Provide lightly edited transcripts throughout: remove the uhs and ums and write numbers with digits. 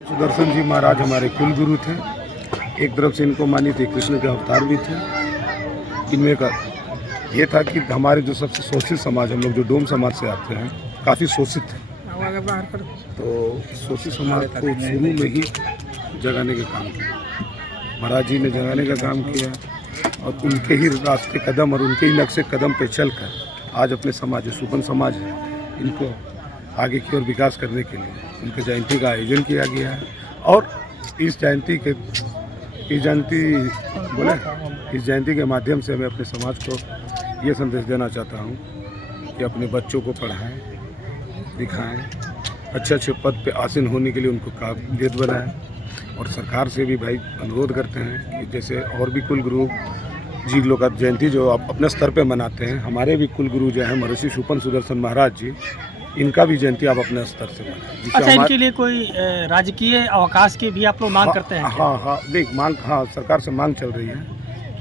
सुदर्शन जी महाराज हमारे कुल गुरु थे। एक तरफ से इनको मानी थी कृष्ण के अवतार भी थे। इनमें का ये था कि हमारे जो सबसे शोषित समाज, हम लोग जो डोम समाज से आते हैं, काफ़ी शोषित थे। तो शोषित समाज को शुरू में ही जगाने का काम किया, महाराज जी ने जगाने का काम किया और उनके ही रास्ते कदम और उनके ही नक्शे कदम पे चलकर आज अपने समाज जो सुपन समाज है, इनको आगे की ओर विकास करने के लिए उनके जयंती का आयोजन किया गया है। और इस जयंती के माध्यम से मैं अपने समाज को ये संदेश देना चाहता हूँ कि अपने बच्चों को पढ़ाएं, दिखाएं, अच्छे अच्छे पद पे आसीन होने के लिए उनको काबिलियत बनाएं। और सरकार से भी भाई अनुरोध करते हैं कि जैसे और भी कुल गुरु जी लोग का जयंती जो आप अपने स्तर पे मनाते हैं, हमारे भी कुल गुरु जो हैं महर्षि सुपन सुदर्शन महाराज जी, इनका भी जयंती आप अपने स्तर से मनाएं। अच्छा, इनके लिए कोई राजकीय अवकाश की भी आप लोग मांग करते हैं? हाँ, देख मांग, हाँ सरकार से मांग चल रही है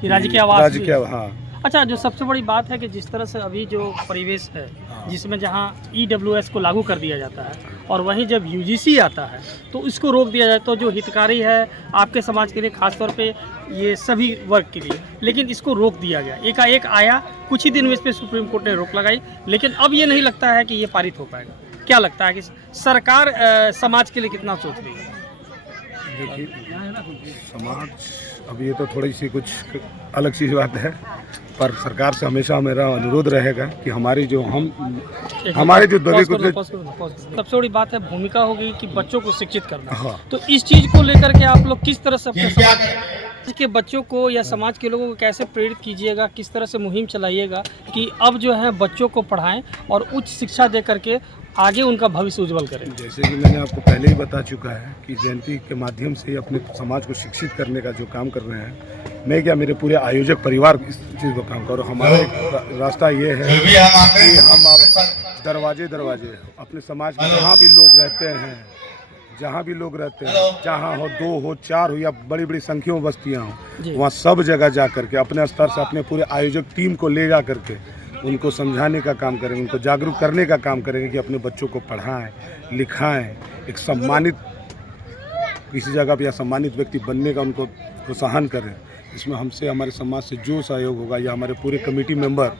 कि राजकीय आवास। हाँ। अच्छा, जो सबसे बड़ी बात है कि जिस तरह से अभी जो परिवेश है, जिसमें जहां EWS को लागू कर दिया जाता है और वहीं जब UGC आता है तो इसको रोक दिया जाए, तो जो हितकारी है आपके समाज के लिए, खासतौर पे ये सभी वर्ग के लिए, लेकिन इसको रोक दिया गया। एकाएक आया, कुछ ही दिन में इस पर सुप्रीम कोर्ट ने रोक लगाई, लेकिन अब ये नहीं लगता है कि ये पारित हो पाएगा। क्या लगता है कि सरकार समाज के लिए कितना सोच रही है? देखिए, समाज अब ये तो थोड़ी सी कुछ अलग चीज़ बात है, पर सरकार से हमेशा मेरा अनुरोध रहेगा कि हमारे जो दबे कुचले, सबसे बड़ी बात है भूमिका होगी कि बच्चों को शिक्षित करना। हाँ। तो इस चीज़ को लेकर के आप लोग किस तरह से अपने समाज के बच्चों को या समाज के लोगों को कैसे प्रेरित कीजिएगा, किस तरह से मुहिम चलाइएगा कि अब जो है बच्चों को पढ़ाएं और उच्च शिक्षा दे करके आगे उनका भविष्य उज्जवल करें? जैसे कि मैंने आपको पहले ही बता चुका है कि जयंती के माध्यम से अपने समाज को शिक्षित करने का जो काम कर रहे हैं, मैं क्या मेरे पूरे आयोजक परिवार इस चीज़ को काम करो। हमारा एक रास्ता ये है कि हम आप दरवाजे अपने समाज में जहाँ भी लोग रहते हैं, जहाँ हो 2 हो 4 हो या बड़ी बड़ी संख्या में बस्तियाँ हों, वहाँ सब जगह जा करके अपने स्तर से अपने पूरे आयोजक टीम को ले जा करके उनको समझाने का काम करेंगे, उनको जागरूक करने का काम करेंगे कि अपने बच्चों को पढ़ाएं, लिखाएं, एक सम्मानित किसी जगह पर या सम्मानित व्यक्ति बनने का उनको प्रोत्साहन करें। इसमें हमसे, हमारे समाज से जो सहयोग होगा या हमारे पूरे कमेटी मेंबर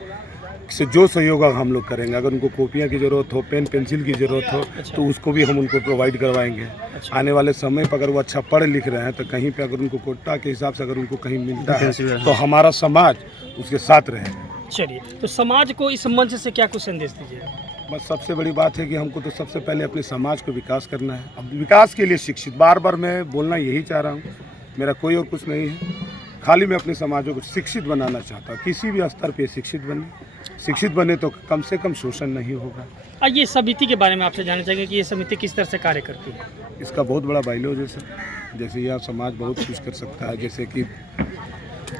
से जो सहयोग हम लोग करेंगे, अगर उनको कॉपियाँ की ज़रूरत हो, पेन पेंसिल की ज़रूरत हो, तो उसको भी हम उनको प्रोवाइड करवाएंगे। आने वाले समय पर अगर वो अच्छा पढ़ लिख रहे हैं तो कहीं पे अगर उनको कोटा के हिसाब से अगर उनको कहीं मिलता है तो हमारा समाज उसके साथ रहेगा। चलिए, तो समाज को इस मंच से क्या कुछ संदेश दीजिए? बस सबसे बड़ी बात है कि हमको तो सबसे पहले अपने समाज को विकास करना है। अब विकास के लिए शिक्षित, बार मैं बोलना यही चाह रहा हूँ, मेरा कोई और कुछ नहीं है, खाली मैं अपने समाजों को शिक्षित बनाना चाहता हूँ। किसी भी स्तर पे शिक्षित बने तो कम से कम शोषण नहीं होगा। ये समिति के बारे में आपसे जानना चाहेंगे कि ये समिति किस तरह से कार्य करती है? इसका बहुत बड़ा बाइलो जैसे यह समाज बहुत कुछ कर सकता है, जैसे कि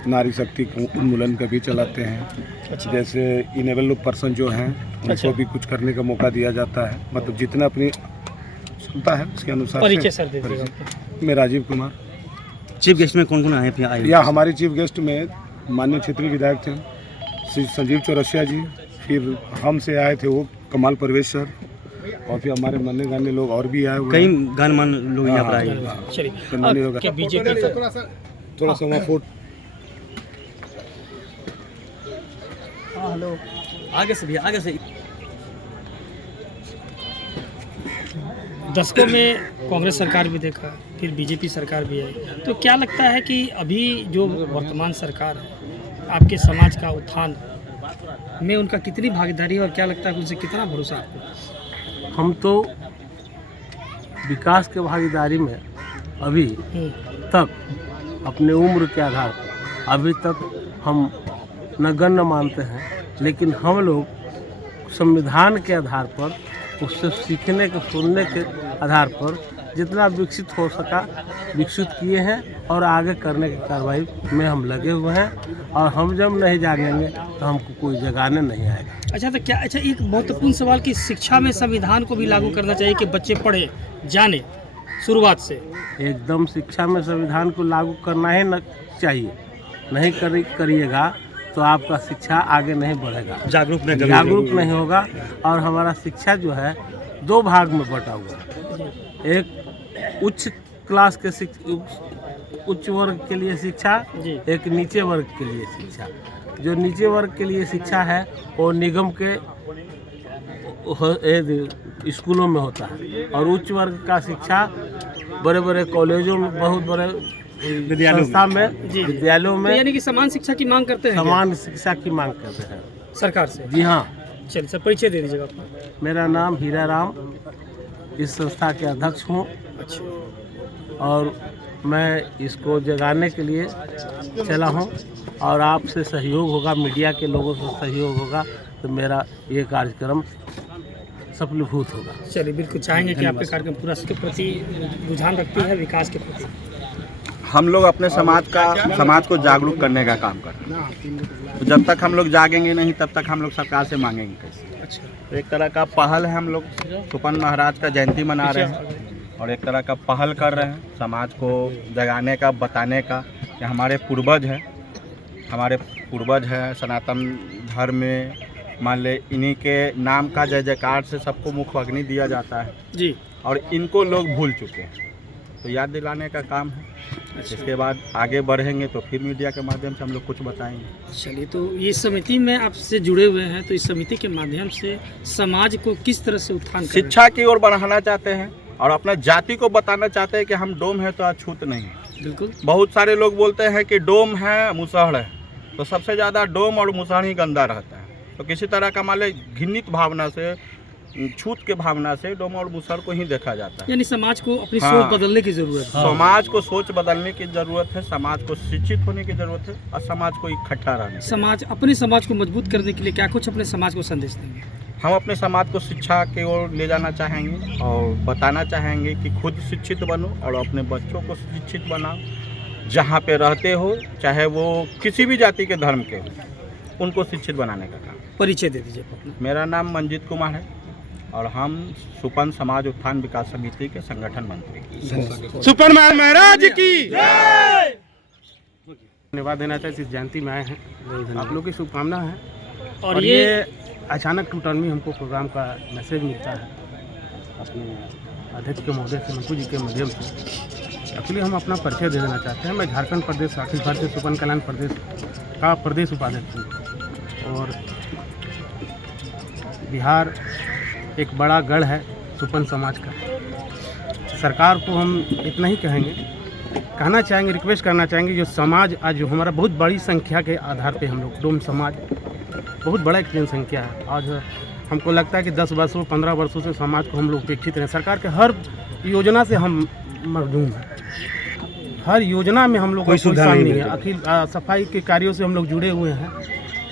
नारी शक्ति उन्मूलन का भी चलाते हैं। अच्छा। जैसे इनेबल पर्सन जो हैं उनको भी कुछ करने का मौका दिया जाता है, मतलब जितना अपनी क्षमता है उसके अनुसार। परिचय सर दे दीजिए। मैं राजीव कुमार। चीफ गेस्ट में कौन आए थे? या हमारे चीफ गेस्ट में माननीय क्षेत्रीय विधायक थे श्री संजीव चौरसिया जी, फिर हमसे आए थे वो कमाल परवेश सर, और फिर हमारे मान्य गाने लोग और भी आए हुए, कई गणमान्य लोग यहाँ पर आए। चलिए, बीजेपी थोड़ा सा वहाँ फोट हेलो, आगे से दशकों में कांग्रेस सरकार भी देखा, फिर बीजेपी सरकार भी आई, तो क्या लगता है कि अभी जो वर्तमान सरकार है, आपके समाज का उत्थान में उनका कितनी भागीदारी है और क्या लगता है उनसे कितना भरोसा आपको? हम तो विकास के भागीदारी में अभी तक अपने उम्र के आधार पर अभी तक हम नगण्य मानते हैं, लेकिन हम लोग संविधान के आधार पर, उससे सीखने के सुनने के आधार पर जितना विकसित हो सका विकसित किए हैं और आगे करने की कार्रवाई में हम लगे हुए हैं। और हम जब नहीं जागेंगे तो हमको कोई जगाने नहीं आएगा। अच्छा, तो क्या एक महत्वपूर्ण सवाल कि शिक्षा में संविधान को भी लागू करना चाहिए कि बच्चे पढ़े जाने शुरुआत से? एकदम शिक्षा में संविधान को लागू करना ही न चाहिए। नहीं करिएगा तो आपका शिक्षा आगे नहीं बढ़ेगा, जागरूक नहीं होगा। और हमारा शिक्षा जो है 2 भाग में बटा हुआ है। एक उच्च क्लास के उच्च वर्ग के लिए शिक्षा, जी। एक नीचे वर्ग के लिए शिक्षा। जो नीचे वर्ग के लिए शिक्षा है वो निगम के स्कूलों में होता है, और उच्च वर्ग का शिक्षा बड़े बड़े कॉलेजों में, बहुत बड़े संस्था में, जी। विद्यालयों तो में यानी कि समान शिक्षा की मांग करते हैं समान शिक्षा की मांग करते हैं। क्या? सरकार से। जी हाँ, चलिए सर, परिचय दे दीजिएगा अपना। मेरा नाम हीरा राम, इस संस्था के अध्यक्ष हूँ, अच्छा, और मैं इसको जगाने के लिए चला हूँ, और आपसे सहयोग होगा, मीडिया के लोगों से सहयोग होगा तो मेरा ये कार्यक्रम सफलीभूत होगा। चलिए बिल्कुल चाहेंगे कि आपके कार्यक्रम पूरा के प्रति रुझान रखती है, विकास के प्रति। हम लोग अपने समाज को जागरूक करने का काम कर रहे हैं। तो जब तक हम लोग जागेंगे नहीं तब तक हम लोग सरकार से मांगेंगे कैसे। अच्छा, तो एक तरह का पहल है, हम लोग सुपन महाराज का जयंती मना रहे हैं और एक तरह का पहल कर रहे हैं समाज को जगाने का, बताने का कि हमारे पूर्वज है सनातन धर्म में, मान ले इन्हीं के नाम का जय जयकार से सबको मुख अग्नि दिया जाता है जी। और इनको लोग भूल चुके हैं, तो याद दिलाने का काम है। इसके बाद आगे बढ़ेंगे तो फिर मीडिया के माध्यम से हम लोग कुछ बताएंगे। चलिए, तो ये समिति में आपसे जुड़े हुए हैं, तो इस समिति के माध्यम से समाज को किस तरह से उत्थान करें? शिक्षा की ओर बढ़ाना चाहते हैं और अपना जाति को बताना चाहते हैं कि हम डोम है तो अछूत नहीं है। बिल्कुल। बहुत सारे लोग बोलते हैं कि डोम है मुसहर है, तो सबसे ज़्यादा डोम और मुसहर ही गंदा रहता है। तो किसी तरह का मान लो घृणित भावना से, छूत के भावना से डोम और मुसहर को ही देखा जाता है। यानी समाज को अपनी हाँ। सोच बदलने की जरूरत है। समाज को सोच बदलने की जरूरत है, समाज को शिक्षित होने की जरूरत है और समाज को इकट्ठा रहने की। अपने समाज को मजबूत करने के लिए क्या कुछ अपने समाज को संदेश देंगे? हम अपने समाज को शिक्षा की ओर ले जाना चाहेंगे और बताना चाहेंगे कि खुद शिक्षित बनो और अपने बच्चों को शिक्षित बनाओ। जहाँ पे रहते हो, चाहे वो किसी भी जाति के धर्म के हो, उनको शिक्षित बनाने का काम। परिचय दे दीजिए अपना। मेरा नाम मंजीत कुमार है और हम सुपन समाज उत्थान विकास समिति के संगठन मंत्री। सुपन महाराज की धन्यवाद देना चाहिए। इस जयंती में आए हैं, आप लोग की शुभकामना है। और ये अचानक टूटर्मी हमको प्रोग्राम का मैसेज मिलता है अपने अध्यक्ष के महोदय से, मंटू जी के माध्यम से। एक्चुअली हम अपना परिचय दे देना चाहते हैं। मैं झारखंड प्रदेश अखिल भारतीय सुपन कल्याण प्रदेश का प्रदेश उपाध्यक्ष हूँ, और बिहार एक बड़ा गढ़ है सुपन समाज का। सरकार को हम इतना ही कहना चाहेंगे, रिक्वेस्ट करना चाहेंगे, जो समाज आज जो हमारा बहुत बड़ी संख्या के आधार पे हम लोग डोम समाज बहुत बड़ा एक जनसंख्या है। आज हमको लगता है कि 10 वर्षों 15 वर्षों से समाज को हम लोग उपेक्षित रहे। सरकार के हर योजना से हम मजदूर हैं, हर योजना में हम लोग कोई सुधार नहीं है। अखिल सफाई के कार्यों से हम लोग जुड़े हुए हैं।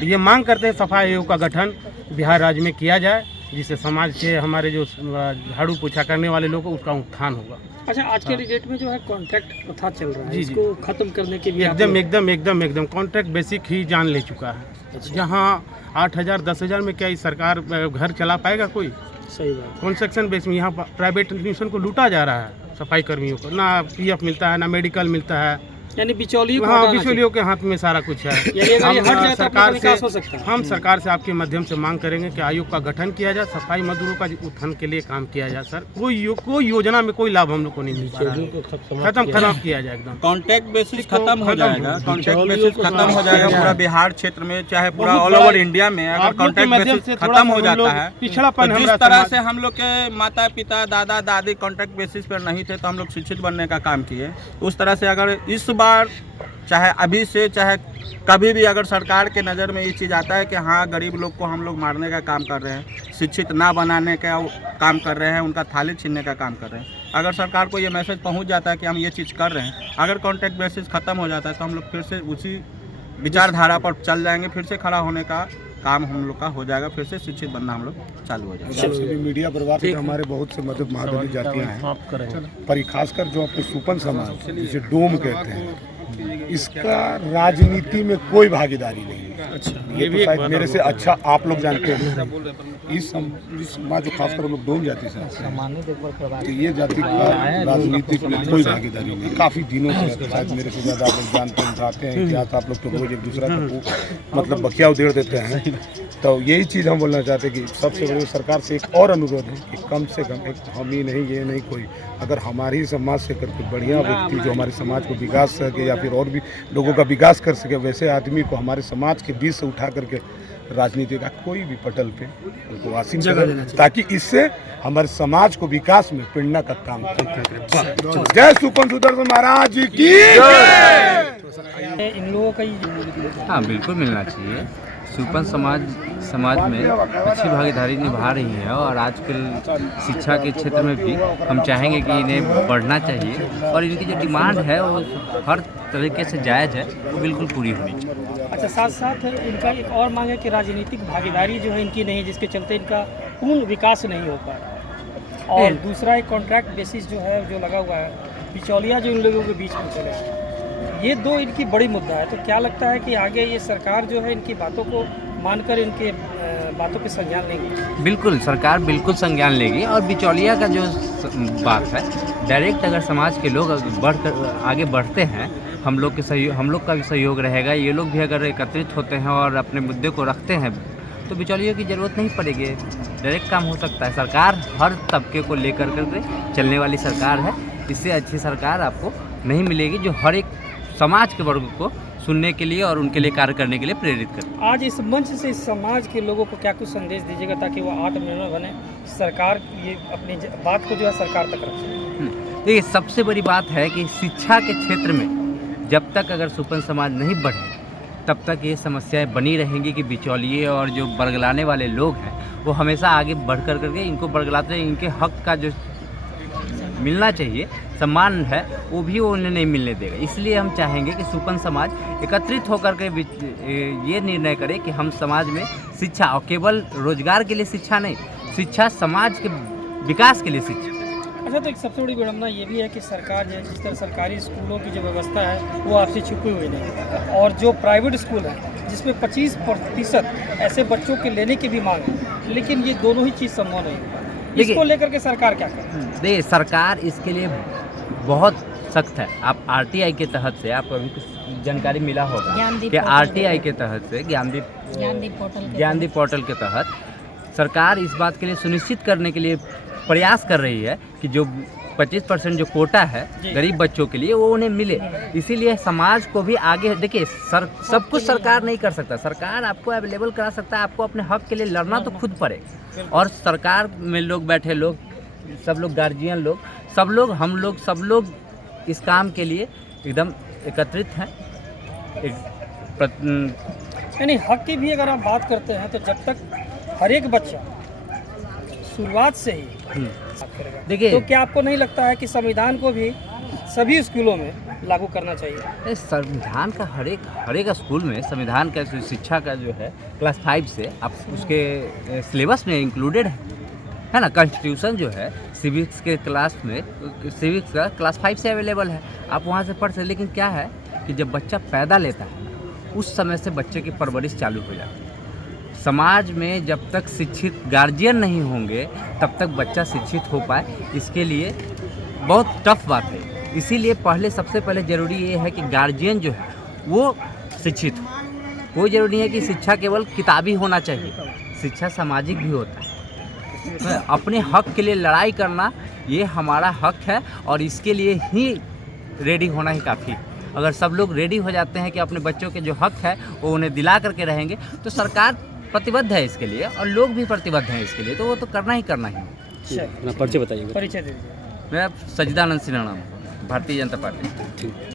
ये मांग करते हैं सफाई आयोग का गठन बिहार राज्य में किया जाए, जिससे समाज के हमारे जो झाड़ू पोछा करने वाले लोग हैं उसका उत्थान होगा। अच्छा, आज के डेट में जो है कॉन्ट्रैक्ट प्रथा चल रहा है, जी, इसको खत्म करने के लिए एकदम कॉन्ट्रैक्ट बेसिक ही जान ले चुका है। जहाँ 8,000 10,000 में क्या सरकार घर चला पाएगा कोई? सही बात। कंस्ट्रक्शन बेस में यहाँ प्राइवेट इंस्टीट्यूशन को लूटा जा रहा है, सफाई कर्मियों को ना PF मिलता है, ना मेडिकल मिलता है। यानी बिचौलियों हाँ, बिचौलियों के हाथ में सारा कुछ है। हम सरकार से आपके माध्यम से मांग करेंगे कि आयोग का गठन किया जाए, सफाई मजदूरों का उत्थान के लिए काम किया जाए। सर कोई योजना में कोई लाभ हम लोग को नहीं मिल पा रहा है। खत्म किया जाए एकदम। कॉन्ट्रैक्ट बेसिस खत्म हो जाएगा। कॉन्ट्रैक्ट बेसिस खत्म हो जाएगा पूरा बिहार क्षेत्र में, चाहे पूरा ऑल ओवर इंडिया में। अगर कॉन्ट्रैक्ट बेसिस खत्म हो जाता है, पिछड़ापन जिस तरह से हम लोग के माता पिता दादा दादी कॉन्ट्रैक्ट बेसिस पर नहीं थे तो हम लोग शिक्षित बनने का काम किए, उस तरह से अगर इस बार चाहे अभी से चाहे कभी भी अगर सरकार के नज़र में ये चीज़ आता है कि हाँ गरीब लोग को हम लोग मारने का काम कर रहे हैं, शिक्षित ना बनाने का काम कर रहे हैं, उनका थाली छीनने का काम कर रहे हैं, अगर सरकार को ये मैसेज पहुंच जाता है कि हम ये चीज़ कर रहे हैं, अगर कॉन्ट्रैक्ट बेसिस खत्म हो जाता है तो हम लोग फिर से उसी विचारधारा पर चल जाएंगे, फिर से खड़ा होने का काम हम लोग का हो जाएगा, फिर से शिक्षित बनना हम लोग चालू हो जाएगा। मीडिया परिवार से हमारे बहुत से मदद महादलित जातियाँ हैं, पर खासकर जो अपने सुपन समाज जिसे डोम कहते हैं, इसका राजनीति में कोई भागीदारी नहीं है। अच्छा ये तो शायद मेरे से अच्छा आप लोग जानते हैं। इस समाज जो खासकर हम लोग डोम जाति से आते हैं, तो ये जाति का राजनीतिक में कोई भागीदारी नहीं। काफ़ी दिनों से शायद मेरे से ज़्यादा आप लोग जानते हैं, उठाते हैं इतिहास। आप लोग तो रोज एक दूसरा का मतलब बखिया उधेड़ देते हैं। तो यही चीज़ हम बोलना चाहते हैं कि सबसे बड़ी सरकार से एक और अनुरोध है कि कम से कम एक हम ही नहीं, ये नहीं कोई, अगर हमारी समाज से करके बढ़िया व्यक्ति जो हमारे समाज को विकास सके या फिर और भी लोगों का विकास कर सके, वैसे आदमी को हमारे समाज के बीच से उठा करके राजनीति का कोई भी पटल पे उनको आसीन करें, ताकि इससे हमारे समाज को विकास में प्रेरणा का काम करें। जय सुपन सुदर्शन महाराज जी की। इन लोगों का ये हाँ, बिल्कुल मिलना चाहिए। सुपन समाज में अच्छी भागीदारी निभा रही है और आजकल शिक्षा के क्षेत्र में भी हम चाहेंगे कि इन्हें बढ़ना चाहिए और इनकी जो डिमांड है वो हर तरीके से जायज़ है, वो बिल्कुल पूरी होनी चाहिए। अच्छा, साथ साथ इनका एक और मांग है कि राजनीतिक भागीदारी जो है इनकी नहीं है, जिसके चलते इनका पूर्ण विकास नहीं हो पा रहा। और दूसरा एक कॉन्ट्रैक्ट बेसिस जो है जो लगा हुआ है, बिचौलिया जो इन लोगों के बीच में चले, ये दो इनकी बड़ी मुद्दा है। तो क्या लगता है कि आगे ये सरकार जो है इनकी बातों को मानकर इनके बातों पे संज्ञान लेंगी? बिल्कुल, सरकार बिल्कुल संज्ञान लेगी और बिचौलिया का जो बात है, डायरेक्ट अगर समाज के लोग आगे बढ़ते हैं, हम लोग का भी सहयोग रहेगा, ये लोग भी अगर एकत्रित होते हैं और अपने मुद्दे को रखते हैं तो बिचौलियों की ज़रूरत नहीं पड़ेगी, डायरेक्ट काम हो सकता है। सरकार हर तबके को लेकर के चलने वाली सरकार है। इससे अच्छी सरकार आपको नहीं मिलेगी जो हर एक समाज के वर्ग को सुनने के लिए और उनके लिए कार्य करने के लिए प्रेरित करे। आज इस मंच से इस समाज के लोगों को क्या कुछ संदेश दीजिएगा ताकि वो आत्मनिर्भर बने, सरकार ये अपनी बात को जो है सरकार तक रखे? देखिए, सबसे बड़ी बात है कि शिक्षा के क्षेत्र में जब तक अगर सुपन समाज नहीं बढ़े तब तक ये समस्याएं बनी रहेंगी कि बिचौलिए और जो बरगलाने वाले लोग हैं वो हमेशा आगे बढ़ कर करके इनको बरगलाते हैं। इनके हक का जो मिलना चाहिए सम्मान है वो भी वो उन्हें नहीं मिलने देगा। इसलिए हम चाहेंगे कि सुपन समाज एकत्रित होकर के ये निर्णय करे कि हम समाज में शिक्षा, और केवल रोजगार के लिए शिक्षा नहीं, शिक्षा समाज के विकास के लिए शिक्षा। अच्छा, तो एक सबसे बड़ी विडंबना ये भी है कि सरकार जो है जिस तरह सरकारी स्कूलों की जो व्यवस्था है वो आपसे छुपी हुई नहीं, और जो प्राइवेट स्कूल है जिसमें 25% ऐसे बच्चों के लेने की भी मांग है, लेकिन ये दोनों ही चीज़ संभव नहीं है। इसको लेकर के सरकार क्या करे? देखिए, सरकार इसके लिए बहुत सख्त है। आप RTI के तहत से, आपको अभी कुछ जानकारी मिला होगा कि RTI के तहत से ज्ञानदीप पोर्टल के तहत सरकार इस बात के लिए सुनिश्चित करने के लिए प्रयास कर रही है कि जो 25% जो कोटा है गरीब बच्चों के लिए वो उन्हें मिले। इसीलिए समाज को भी आगे, देखिए सब कुछ सरकार नहीं कर सकता, सरकार आपको अवेलेबल करा सकता है, आपको अपने हक के लिए लड़ना तो खुद पड़े। और सरकार में लोग बैठे लोग, सब लोग गार्जियन लोग, सब लोग इस काम के लिए एकदम एकत्रित हैं। यानी हक की भी अगर आप बात करते हैं तो जब तक हर एक बच्चा शुरुआत से ही देखिए, तो क्या आपको नहीं लगता है कि संविधान को भी सभी स्कूलों में लागू करना चाहिए? संविधान का हर एक स्कूल में संविधान का शिक्षा का जो है क्लास 5 से आप उसके सिलेबस में इंक्लूडेड है ना। कॉन्स्टिट्यूशन जो है सिविक्स के क्लास में, सिविक्स का क्लास 5 से अवेलेबल है, आप वहाँ से पढ़ सकते। लेकिन क्या है कि जब बच्चा पैदा लेता है उस समय से बच्चे की परवरिश चालू हो जाती है। समाज में जब तक शिक्षित गार्जियन नहीं होंगे तब तक बच्चा शिक्षित हो पाए, इसके लिए बहुत टफ बात है। इसीलिए सबसे पहले ज़रूरी ये है कि गार्जियन जो है वो शिक्षित हो। कोई ज़रूरी नहीं है कि शिक्षा केवल किताबी होना चाहिए, शिक्षा सामाजिक भी होता है। अपने हक के लिए लड़ाई करना ये हमारा हक है और इसके लिए ही रेडी होना ही काफ़ी है। अगर सब लोग रेडी हो जाते हैं कि अपने बच्चों के जो हक है वो उन्हें दिला करके रहेंगे तो सरकार प्रतिबद्ध है इसके लिए और लोग भी प्रतिबद्ध हैं इसके लिए, तो वो तो करना ही है। अपना परिचय बताइए। परिचय दीजिए। मेरा सज्जिदानंद सिन्हा नाम, भारतीय जनता पार्टी।